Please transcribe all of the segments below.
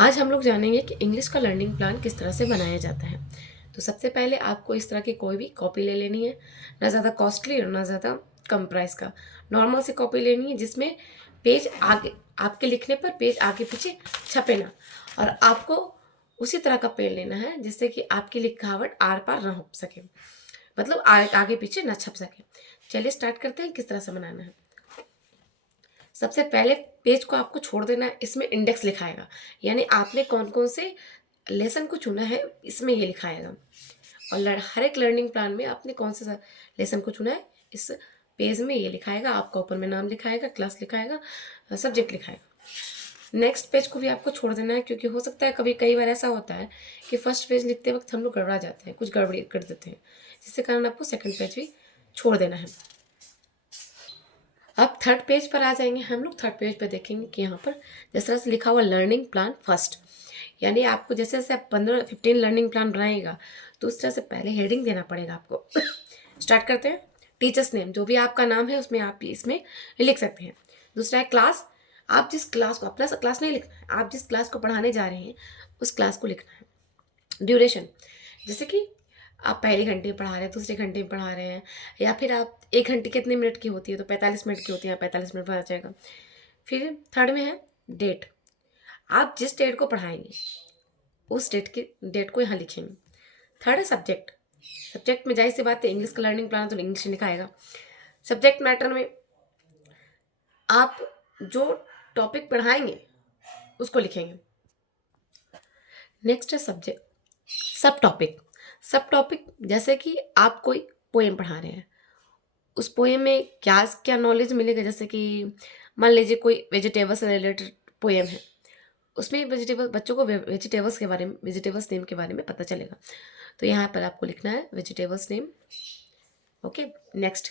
आज हम लोग जानेंगे कि इंग्लिश का लर्निंग प्लान किस तरह से बनाया जाता है। तो सबसे पहले आपको इस तरह की कोई भी कॉपी ले लेनी है, ना ज़्यादा कॉस्टली और ना ज़्यादा कम प्राइस का। नॉर्मल सी कॉपी लेनी है जिसमें पेज आगे आपके लिखने पर पेज आगे पीछे छपे ना, और आपको उसी तरह का पेन लेना है जिससे कि आपकी लिखावट आर पार ना हो सके, मतलब आगे पीछे ना छप सके। चलिए स्टार्ट करते हैं किस तरह से बनाना है। सबसे पहले पेज को आपको छोड़ देना है, इसमें इंडेक्स लिखाएगा, यानी आपने कौन कौन से लेसन को चुना है इसमें ये लिखाएगा। और हर एक लर्निंग प्लान में आपने कौन सा लेसन को चुना है इस पेज में ये लिखाएगा। आपका ऊपर में नाम लिखाएगा, क्लास लिखाएगा, सब्जेक्ट लिखाएगा। नेक्स्ट पेज को भी आपको छोड़ देना है, क्योंकि हो सकता है कभी कई बार ऐसा होता है कि फर्स्ट पेज लिखते वक्त हम लोग गड़बड़ा जाते हैं, कुछ गड़बड़ी कर देते हैं, जिसके कारण आपको सेकंड पेज भी छोड़ देना है। अब थर्ड पेज पर आ जाएंगे हम लोग। थर्ड पेज पर देखेंगे कि यहाँ पर जिस तरह से लिखा हुआ लर्निंग प्लान फर्स्ट, यानी आपको जैसे जैसे आप 15-15 लर्निंग प्लान बनाएगा तो उस तरह से पहले हेडिंग देना पड़ेगा आपको। स्टार्ट करते हैं। टीचर्स नेम, जो भी आपका नाम है उसमें आप इसमें लिख सकते हैं। दूसरा है क्लास, आप जिस क्लास को, अपना क्लास नहीं लिखना है, आप जिस क्लास को पढ़ाने जा रहे हैं उस क्लास को लिखना है। ड्यूरेशन, जैसे कि आप पहले घंटे में पढ़ा रहे हैं, दूसरे घंटे में पढ़ा रहे हैं, या फिर आप एक घंटे कितने मिनट की होती है तो 45 मिनट की होती है, 45 मिनट पढ़ा जाएगा। फिर थर्ड में है डेट, आप जिस डेट को पढ़ाएंगे उस डेट को यहाँ लिखेंगे। थर्ड है सब्जेक्ट, सब्जेक्ट में जाहिर सी बात है इंग्लिश का लर्निंग प्लान तो इंग्लिश लिखाएगा। सब्जेक्ट मैटर में आप जो टॉपिक पढ़ाएंगे उसको लिखेंगे। नेक्स्ट है सब्जेक्ट सब टॉपिक। सब टॉपिक जैसे कि आप कोई पोएम पढ़ा रहे हैं, उस पोएम में क्या क्या नॉलेज मिलेगा, जैसे कि मान लीजिए कोई वेजिटेबल से रिलेटेड पोएम है, उसमें वेजिटेबल बच्चों को वेजिटेबल्स के बारे में, वेजिटेबल्स नेम के बारे में पता चलेगा, तो यहाँ पर आपको लिखना है vegetables name. Okay. Next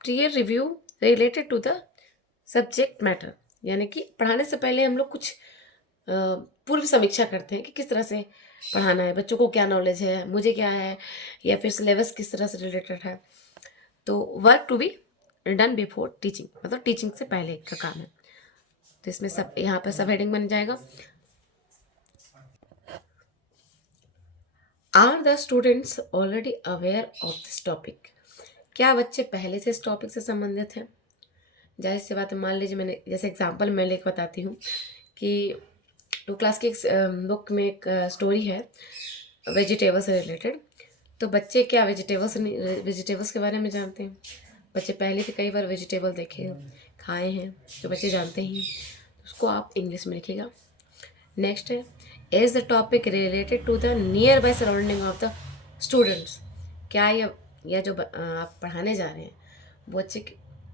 clear review related to the subject matter, यानी कि पढ़ाने से पहले हम लोग कुछ पूर्व समीक्षा करते हैं कि किस तरह से पढ़ाना है, बच्चों को क्या नॉलेज है, मुझे क्या है, या फिर सिलेबस किस तरह से रिलेटेड है। तो work to be done before teaching, मतलब टीचिंग से पहले का काम है। तो इसमें सब यहाँ पर सब हेडिंग बन जाएगा। Are the students already aware of this topic, क्या बच्चे पहले से इस टॉपिक से संबंधित हैं। जाहिर सी बात है, मान लीजिए मैंने जैसे एग्जांपल मैं लेकर बताती हूँ कि 2 क्लास की एक बुक में एक स्टोरी है वेजिटेबल से रिलेटेड, तो बच्चे क्या वेजिटेबल्स के बारे में जानते हैं, बच्चे पहले भी कई बार वेजिटेबल देखे हैं, खाए हैं, तो बच्चे जानते ही हैं, उसको आप इंग्लिश में लिखिएगा। नेक्स्ट है is the topic related to the nearby surrounding of the students, क्या यह जो आप पढ़ाने जा रहे हैं वो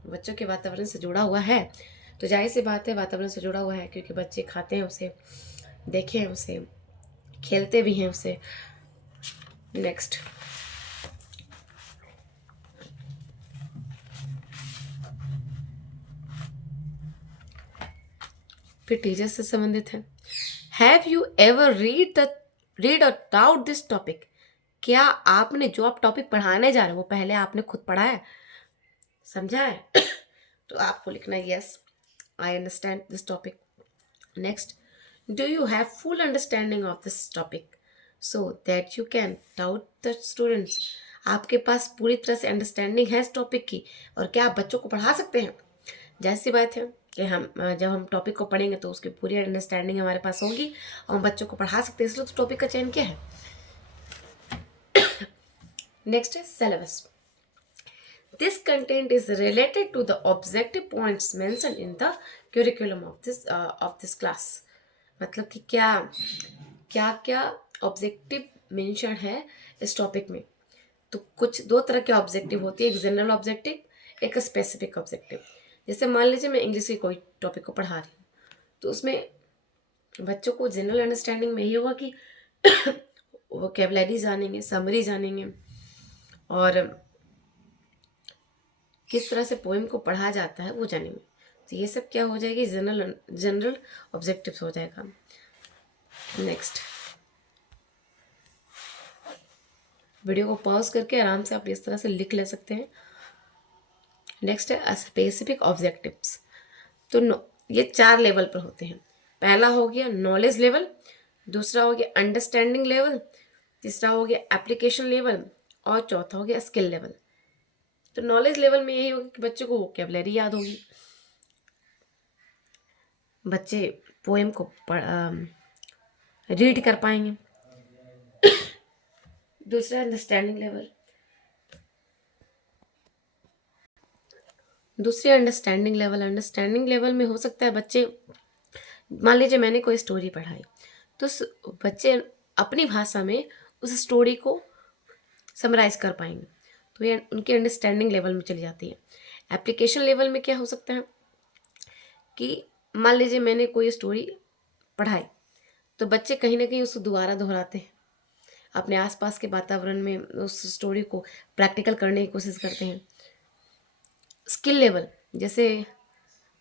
बच्चों के वातावरण से जुड़ा हुआ है। तो जाहिर सी बात है वातावरण से जुड़ा हुआ है, क्योंकि बच्चे खाते हैं उसे, देखे हैं उसे, खेलते भी हैं उसे। नेक्स्ट फिर टीचर्स से संबंधित है। हैव यू एवर रीड और डाउट दिस टॉपिक, क्या आपने जो आप टॉपिक पढ़ाने जा रहे हैं वो पहले आपने खुद पढ़ा है, समझा है। तो आपको लिखना है yes I understand this topic. Next do you have full understanding of this topic so that you can doubt the students, आपके पास पूरी तरह से अंडरस्टैंडिंग है इस टॉपिक की, और क्या आप बच्चों को पढ़ा सकते हैं। जैसी बात है कि हम जब हम टॉपिक को पढ़ेंगे तो उसकी पूरी अंडरस्टैंडिंग हमारे पास होगी और हम बच्चों को पढ़ा सकते हैं, इसलिए तो टॉपिक का चयन किया है। नेक्स्ट है syllabus, this content is related to the objective points mention in the curriculum of this class, मतलब कि क्या क्या क्या ऑब्जेक्टिव मेंशन है इस टॉपिक में। तो कुछ दो तरह के ऑब्जेक्टिव होती है, एक जनरल ऑब्जेक्टिव, एक स्पेसिफिक ऑब्जेक्टिव। जैसे मान लीजिए मैं इंग्लिश की कोई टॉपिक को पढ़ा रही हूँ, तो उसमें बच्चों को जनरल अंडरस्टैंडिंग में ये होगा कि वोकैबुलरी जानेंगे, समरी जानेंगे, और किस तरह से पोएम को पढ़ा जाता है वो जानेंगे। तो ये सब क्या हो जाएगी, जनरल ऑब्जेक्टिव्स हो जाएगा। नेक्स्ट वीडियो को पॉज करके आराम से आप इस तरह से लिख ले सकते हैं। नेक्स्ट है स्पेसिफिक ऑब्जेक्टिव्स, तो ये 4 लेवल पर होते हैं। पहला हो गया नॉलेज लेवल, दूसरा हो गया अंडरस्टैंडिंग लेवल, तीसरा हो गया एप्लीकेशन लेवल और चौथा हो गया स्किल लेवल। तो नॉलेज लेवल में यही होगा कि बच्चे को वोकेबलरी याद होगी, बच्चे पोएम को रीड कर पाएंगे। दूसरा अंडरस्टैंडिंग लेवल, अंडरस्टैंडिंग लेवल में हो सकता है बच्चे, मान लीजिए मैंने कोई स्टोरी पढ़ाई तो बच्चे अपनी भाषा में उस स्टोरी को समराइज कर पाएंगे, तो ये उनके अंडरस्टैंडिंग लेवल में चली जाती है। एप्लीकेशन लेवल में क्या हो सकता है कि मान लीजिए मैंने कोई स्टोरी पढ़ाई तो बच्चे कहीं ना कहीं उसको दोबारा दोहराते हैं, अपने आसपास के वातावरण में उस स्टोरी को प्रैक्टिकल करने की कोशिश करते हैं। स्किल लेवल, जैसे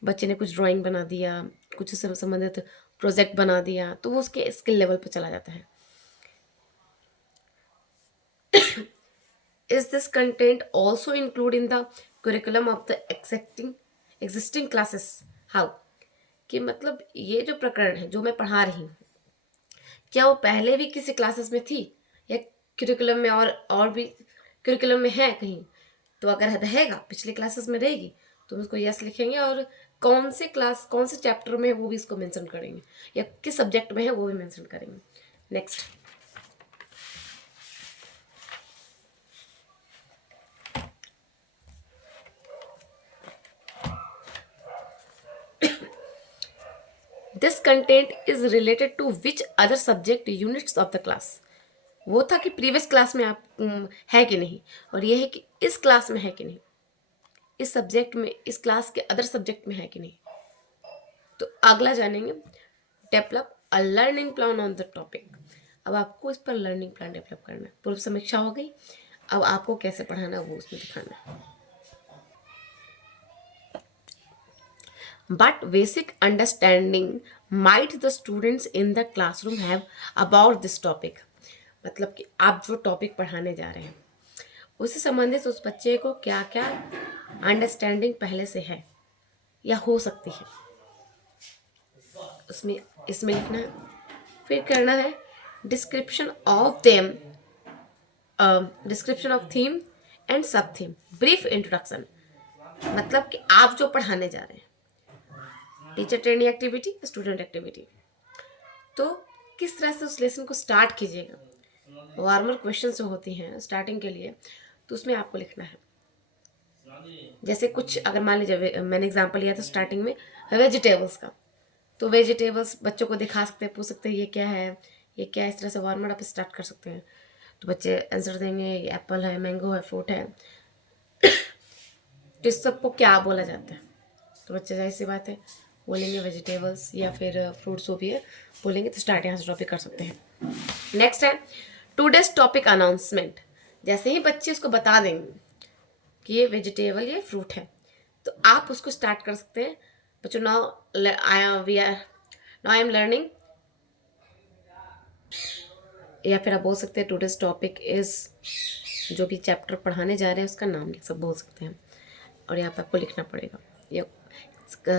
बच्चे ने कुछ ड्राइंग बना दिया, कुछ उससे संबंधित प्रोजेक्ट बना दिया, तो वो उसके स्किल लेवल पर चला जाता है। Is this content also include in the curriculum of the existing classes? How? कि मतलब ये जो प्रकरण है जो मैं पढ़ा रही हूँ, क्या वो पहले भी किसी क्लासेस में थी या करिकुलम में और भी करिकुलम में है कहीं? तो अगर रहेगा, पिछले क्लासेस में रहेगी तो हम उसको यस लिखेंगे, और कौन से चैप्टर में है वो भी इसको मेंशन करेंगे, या किस सब्जेक्ट में है वो भी मेंशन करेंगे। Next, this content is related to which other subject units of the class. वो था कि प्रीवियस क्लास में आप है कि नहीं, और ये है कि इस क्लास में है कि नहीं, इस सब्जेक्ट में, इस क्लास के अदर सब्जेक्ट में है कि नहीं। तो अगला जानेंगे develop a learning plan on the topic. अब आपको इस पर लर्निंग प्लान डेवलप करना है। पूर्व समीक्षा हो गई, अब आपको कैसे पढ़ाना है वो उसमें दिखाना है। But basic understanding might the students in the classroom have about this topic। मतलब कि आप जो टॉपिक पढ़ाने जा रहे हैं उससे संबंधित उस बच्चे को क्या क्या अंडरस्टैंडिंग पहले से है या हो सकती है, उसमें इसमें लिखना है। फिर करना है description of them, description of theme and सब थीम, ब्रीफ इंट्रोडक्शन। मतलब कि आप जो पढ़ाने जा रहे हैं, teacher training activity, student activity, तो किस तरह से उस लेसन को स्टार्ट कीजिएगा। वार्मर क्वेश्चन जो होती हैं स्टार्टिंग के लिए, तो उसमें आपको लिखना है। जैसे कुछ अगर मान लीजिए मैंने एग्जांपल लिया था स्टार्टिंग में वेजिटेबल्स का, तो वेजिटेबल्स बच्चों को दिखा सकते हैं, पूछ सकते हैं ये क्या है, ये क्या है, इस तरह से वार्मर आप स्टार्ट कर सकते हैं। तो बच्चे आंसर देंगे ये एप्पल है, मैंगो है, फ्रूट है। तो इस सबको क्या बोला जाता है, तो बच्चे जाहिर सी बात है बोलेंगे वेजिटेबल्स या फिर फ्रूट्स जो भी है बोलेंगे, तो स्टार्ट यहाँ से टॉपिक कर सकते हैं। नेक्स्ट है टुडेज टॉपिक अनाउंसमेंट। जैसे ही बच्चे उसको बता देंगे कि ये वेजिटेबल या फ्रूट है, तो आप उसको स्टार्ट कर सकते हैं। बच्चों नाउ आई एम लर्निंग, या फिर आप बोल सकते हैं टुडेज टॉपिक इज, जो भी चैप्टर पढ़ाने जा रहे हैं उसका नाम ये सब बोल सकते हैं, और यहाँ पे आपको लिखना पड़ेगा। ये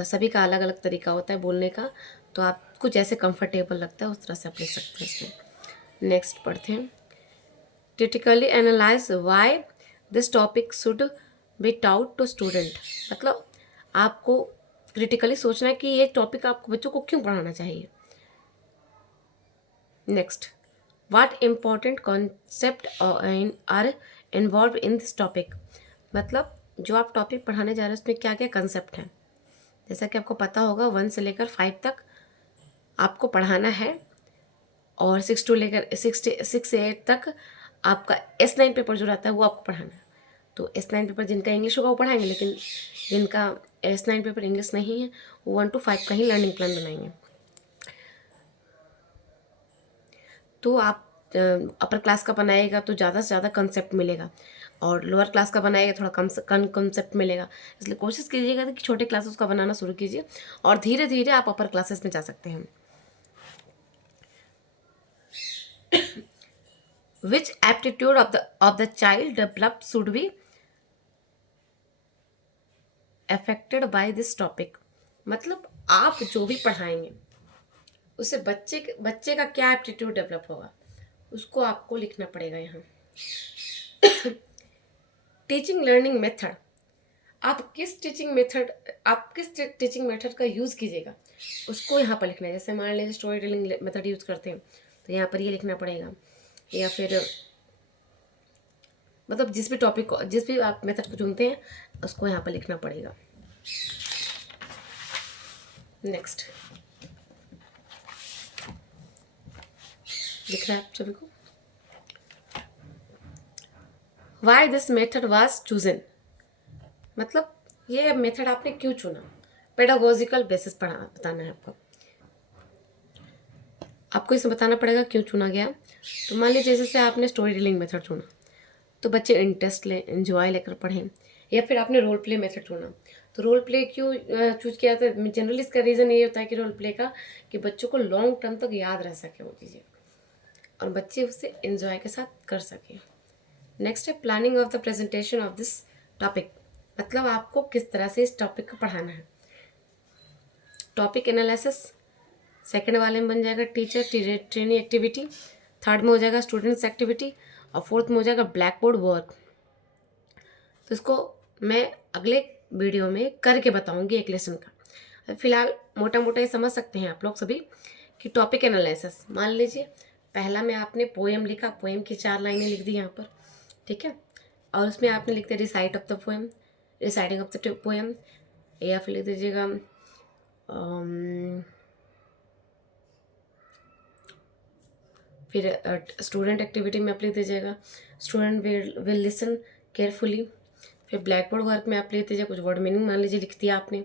सभी का अलग अलग तरीका होता है बोलने का, तो आपको जैसे कंफर्टेबल लगता है उस तरह से आप लिख सकते हैं इसमें। नेक्स्ट पढ़ते हैं critically analyse why this topic should be taught to student. मतलब आपको क्रिटिकली सोचना है कि ये टॉपिक आपको बच्चों को क्यों पढ़ाना चाहिए। Next, what important concept are involve in this topic. मतलब जो आप टॉपिक पढ़ाने जा रहे हैं उसमें क्या क्या कंसेप्ट हैं। जैसा कि आपको पता होगा 1 से लेकर 5 तक आपको पढ़ाना है, और 6 से 8 तक आपका S9 पेपर जो रहता है वो आपको पढ़ाना है। तो S9 पेपर जिनका इंग्लिश होगा वो पढ़ाएंगे, लेकिन जिनका S9 पेपर इंग्लिश नहीं है वो 1 to 5 का ही लर्निंग प्लान बनाएंगे। तो आप अपर क्लास का बनाएगा तो ज़्यादा से ज़्यादा कंसेप्ट मिलेगा, और लोअर क्लास का बनाएगा थोड़ा कम कंसेप्ट मिलेगा। इसलिए कोशिश कीजिएगा कि छोटे क्लासेस का बनाना शुरू कीजिए, और धीरे धीरे आप अपर क्लासेस में जा सकते हैं। Which aptitude of the child develop should be affected by this topic. मतलब आप जो भी पढ़ाएंगे उससे बच्चे का क्या एप्टीट्यूड डेवलप होगा, उसको आपको लिखना पड़ेगा यहाँ। टीचिंग लर्निंग मेथड, आप किस टीचिंग मेथड का यूज़ कीजिएगा, उसको यहाँ पर लिखना है। जैसे मान लीजिए स्टोरी टेलिंग मेथड यूज़ करते हैं तो यहाँ पर ये लिखना पड़ेगा, या फिर मतलब जिस भी आप मेथड को चुनते हैं उसको यहाँ पर लिखना पड़ेगा। नेक्स्ट दिख रहा है आप सभी को, why this method was chosen, मतलब ये मेथड आपने क्यों चुना, पेडागोजिकल बेसिस बताना है आपको इसमें बताना पड़ेगा क्यों चुना गया। तो मान लीजिए जैसे आपने स्टोरी टेलिंग मेथड चुना तो बच्चे इंटरेस्ट लें, एंजॉय लेकर पढ़ें, या फिर आपने रोल प्ले मेथड चुना तो रोल प्ले क्यों चूज किया था, जनरली इसका रीज़न ये होता है कि रोल प्ले का कि बच्चों को लॉन्ग टर्म तक याद रह सके वो चीज़ें और बच्चे उससे एंजॉय के साथ कर सकें। नेक्स्ट है planning of the presentation of this topic, मतलब आपको किस तरह से इस टॉपिक को पढ़ाना है। टॉपिक एनालिसिस सेकंड वाले में बन जाएगा टीचर ट्रेनिंग एक्टिविटी, थर्ड में हो जाएगा स्टूडेंट्स एक्टिविटी और फोर्थ में हो जाएगा ब्लैक बोर्ड वर्क। तो इसको मैं अगले वीडियो में करके बताऊंगी एक लेसन का। फिलहाल मोटा मोटा ये समझ सकते हैं आप लोग सभी कि टॉपिक एनालिसिस, मान लीजिए पहला में आपने पोएम लिखा, पोएम की 4 लाइनें लिख दी यहाँ पर, ठीक है, और उसमें आपने लिख दिया recite of the poem, reciting of the poem, या फिर लिख दीजिएगा फिर स्टूडेंट एक्टिविटी में आप लिख दीजिएगा स्टूडेंट विल लिसन केयरफुली। फिर ब्लैक बोर्ड वर्क में आप लिख दीजिए कुछ वर्ड मीनिंग मान लीजिए लिख दिया आपने।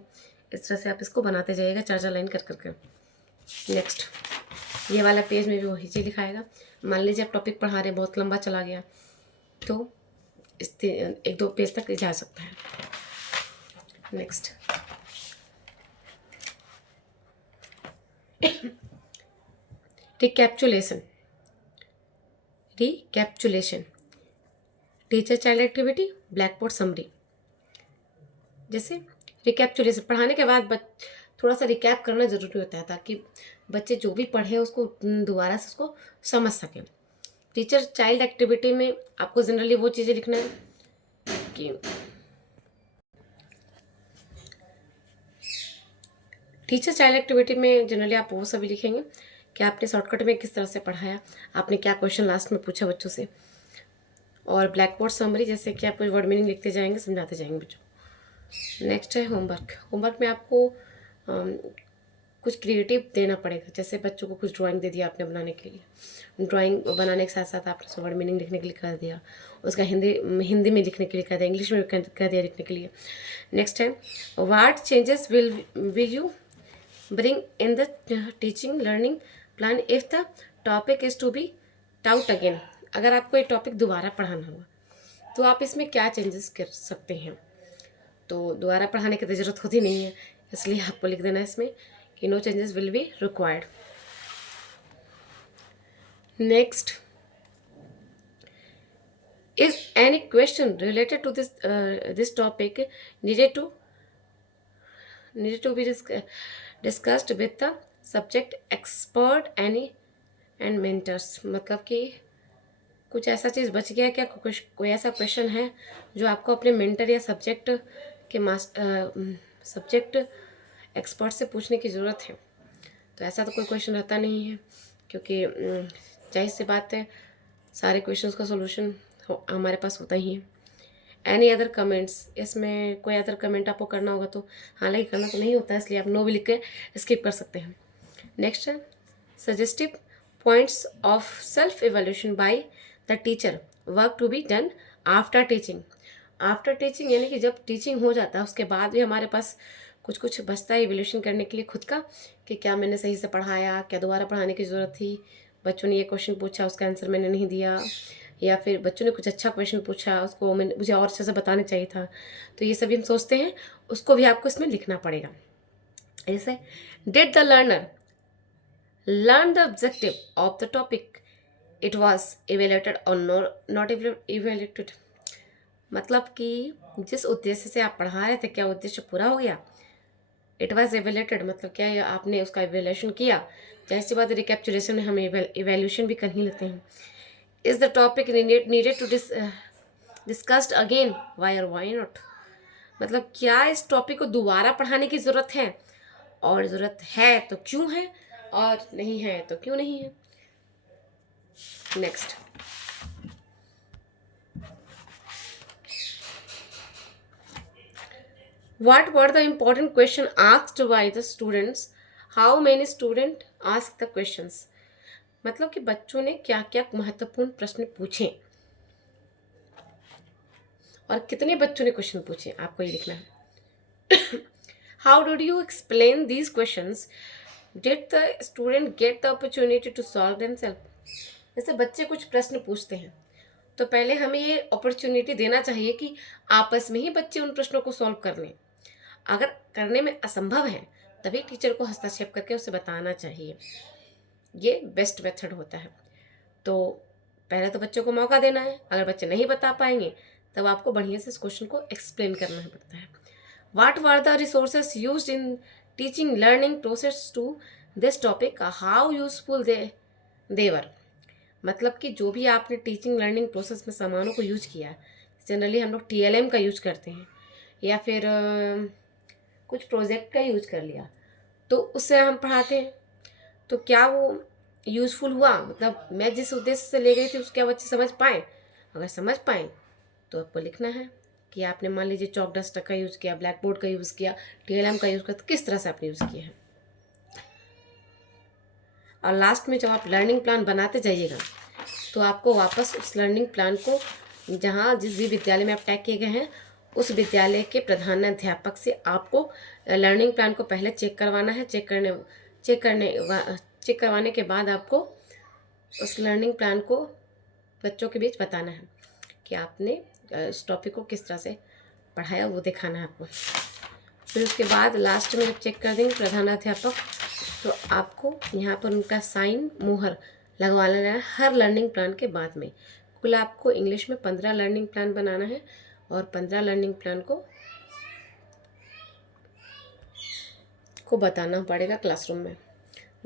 इस तरह से आप इसको बनाते जाइएगा 4-4 लाइन कर करके। नेक्स्ट ये वाला पेज में भी वही चीज़ लिखाएगा। मान लीजिए आप टॉपिक पढ़ा रहे हैं, बहुत लंबा चला गया तो इस 1-2 पेज तक जा सकता है। Next recapitulation teacher child activity black board summary. जैसे रिकैप्चुलेशन पढ़ाने के बाद थोड़ा सा रिकैप करना ज़रूरी होता है ताकि बच्चे जो भी पढ़े उसको दोबारा से उसको समझ सकें। टीचर चाइल्ड एक्टिविटी में आपको जनरली वो चीज़ें लिखना है कि टीचर चाइल्ड एक्टिविटी में जनरली आप वो सभी लिखेंगे कि आपने शॉर्टकट में किस तरह से पढ़ाया, आपने क्या क्वेश्चन लास्ट में पूछा बच्चों से, और ब्लैक बोर्ड समरी जैसे कि आप कोई वर्ड मीनिंग लिखते जाएंगे, समझाते जाएंगे बच्चों। नेक्स्ट है होमवर्क में आपको कुछ क्रिएटिव देना पड़ेगा। जैसे बच्चों को कुछ ड्राइंग दे दिया आपने बनाने के लिए, ड्राइंग बनाने के साथ साथ आपने उसमें वर्ड मीनिंग लिखने के लिए कह दिया, उसका हिंदी में लिखने के लिए कह दिया, इंग्लिश में कह दिया लिखने के लिए। नेक्स्ट है what changes will you bring in the teaching learning plan if the topic is to be taught again. अगर आपको ये टॉपिक दोबारा पढ़ाना होगा तो आप इसमें क्या चेंजेस कर सकते हैं। तो दोबारा पढ़ाने की तो ज़रूरत होती नहीं है, इसलिए आपको लिख देना है इसमें कि no changes will be required. Next is any question related to this topic needed to be discussed with the subject expert any and mentors. मतलब कि कुछ ऐसा चीज़ बच गया क्या, कोई ऐसा क्वेश्चन है जो आपको अपने मेंटर या सब्जेक्ट एक्सपर्ट से पूछने की ज़रूरत है। तो ऐसा तो कोई क्वेश्चन रहता नहीं है क्योंकि जाहिर सी बात है सारे क्वेश्चंस का सॉल्यूशन हमारे पास होता ही है। एनी अदर कमेंट्स, इसमें कोई अदर कमेंट आपको करना होगा तो हालांकि करना तो नहीं होता है इसलिए आप नो भी लिख के स्किप कर सकते हैं। नेक्स्ट है suggestive points of self evaluation by the teacher, work to be done after teaching. After teaching यानी कि जब टीचिंग हो जाता है उसके बाद भी हमारे पास कुछ बचता है इवोल्यूशन करने के लिए खुद का कि क्या मैंने सही से पढ़ाया, क्या दोबारा पढ़ाने की ज़रूरत थी, बच्चों ने ये क्वेश्चन पूछा उसका आंसर मैंने नहीं दिया, या फिर बच्चों ने कुछ अच्छा क्वेश्चन पूछा उसको मुझे और अच्छे से बताना चाहिए था। तो ये सभी हम सोचते हैं, उसको भी आपको इसमें लिखना पड़ेगा। जैसे did the learner learn the objective of the topic, it was evaluated और नॉट इवेल्यूएटेड। मतलब कि जिस उद्देश्य से आप पढ़ा रहे थे क्या उद्देश्य पूरा हो गया, इट वॉज एवेलेटेड मतलब क्या है, आपने उसका एवेल्यूशन किया। जाहिर सी बात है रिकैप्चुलेशन में हम एवेल्यूशन भी कर ही लेते हैं। Is the topic needed to discussed again, why और वाई नॉट, मतलब क्या इस टॉपिक को दोबारा पढ़ाने की ज़रूरत है, और ज़रूरत है तो क्यों है, और नहीं है तो क्यों नहीं है। Next, what were the important question asked by the students, how many student asked the questions, मतलब कि बच्चों ने क्या क्या महत्वपूर्ण प्रश्न पूछे और कितने बच्चों ने क्वेश्चन पूछे, आपको ये लिखना है। How did you explain these questions, did the student get the opportunity to solve themselves. जैसे बच्चे कुछ प्रश्न पूछते हैं तो पहले हमें ये अपॉर्चुनिटी देना चाहिए कि आपस में ही बच्चे उन प्रश्नों को सॉल्व कर लें। अगर करने में असंभव है तभी टीचर को हस्तक्षेप करके उसे बताना चाहिए, ये बेस्ट मेथड होता है। तो पहले तो बच्चों को मौका देना है, अगर बच्चे नहीं बता पाएंगे तब आपको बढ़िया से इस क्वेश्चन को एक्सप्लेन करना पड़ता है। What were the resources used in teaching learning process to this topic, how useful they were, मतलब कि जो भी आपने टीचिंग लर्निंग प्रोसेस में सामानों को यूज किया, जनरली हम लोग TLM का यूज करते हैं या फिर कुछ प्रोजेक्ट का यूज कर लिया, तो उससे हम पढ़ाते हैं, तो क्या वो यूज़फुल हुआ, मतलब मैं जिस उद्देश्य से ले गई थी उसके बच्चे समझ पाए। अगर समझ पाए तो आपको लिखना है कि आपने मान लीजिए चॉक डस्टर का यूज़ किया, ब्लैक बोर्ड का यूज़ किया, TLM का यूज़ किया, तो किस तरह से आपने यूज़ किया है। और लास्ट में जब आप लर्निंग प्लान बनाते जाइएगा तो आपको वापस उस लर्निंग प्लान को जहाँ जिस भी विद्यालय में आप टैग किए गए हैं उस विद्यालय के प्रधानाध्यापक से आपको लर्निंग प्लान को पहले चेक करवाना है। चेक करवाने के बाद आपको उस लर्निंग प्लान को बच्चों के बीच बताना है कि आपने इस टॉपिक को किस तरह से पढ़ाया, वो दिखाना है आपको। फिर उसके बाद लास्ट में जब चेक कर देंगे प्रधानाध्यापक तो आपको यहाँ पर उनका साइन मुहर लगवा लेना है हर लर्निंग प्लान के बाद में। कुल आपको इंग्लिश में 15 लर्निंग प्लान बनाना है और 15 लर्निंग प्लान को बताना पड़ेगा क्लासरूम में।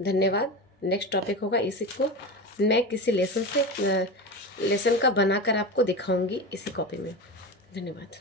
धन्यवाद। नेक्स्ट टॉपिक होगा, इसी को मैं किसी लेसन का बनाकर आपको दिखाऊंगी इसी कॉपी में। धन्यवाद।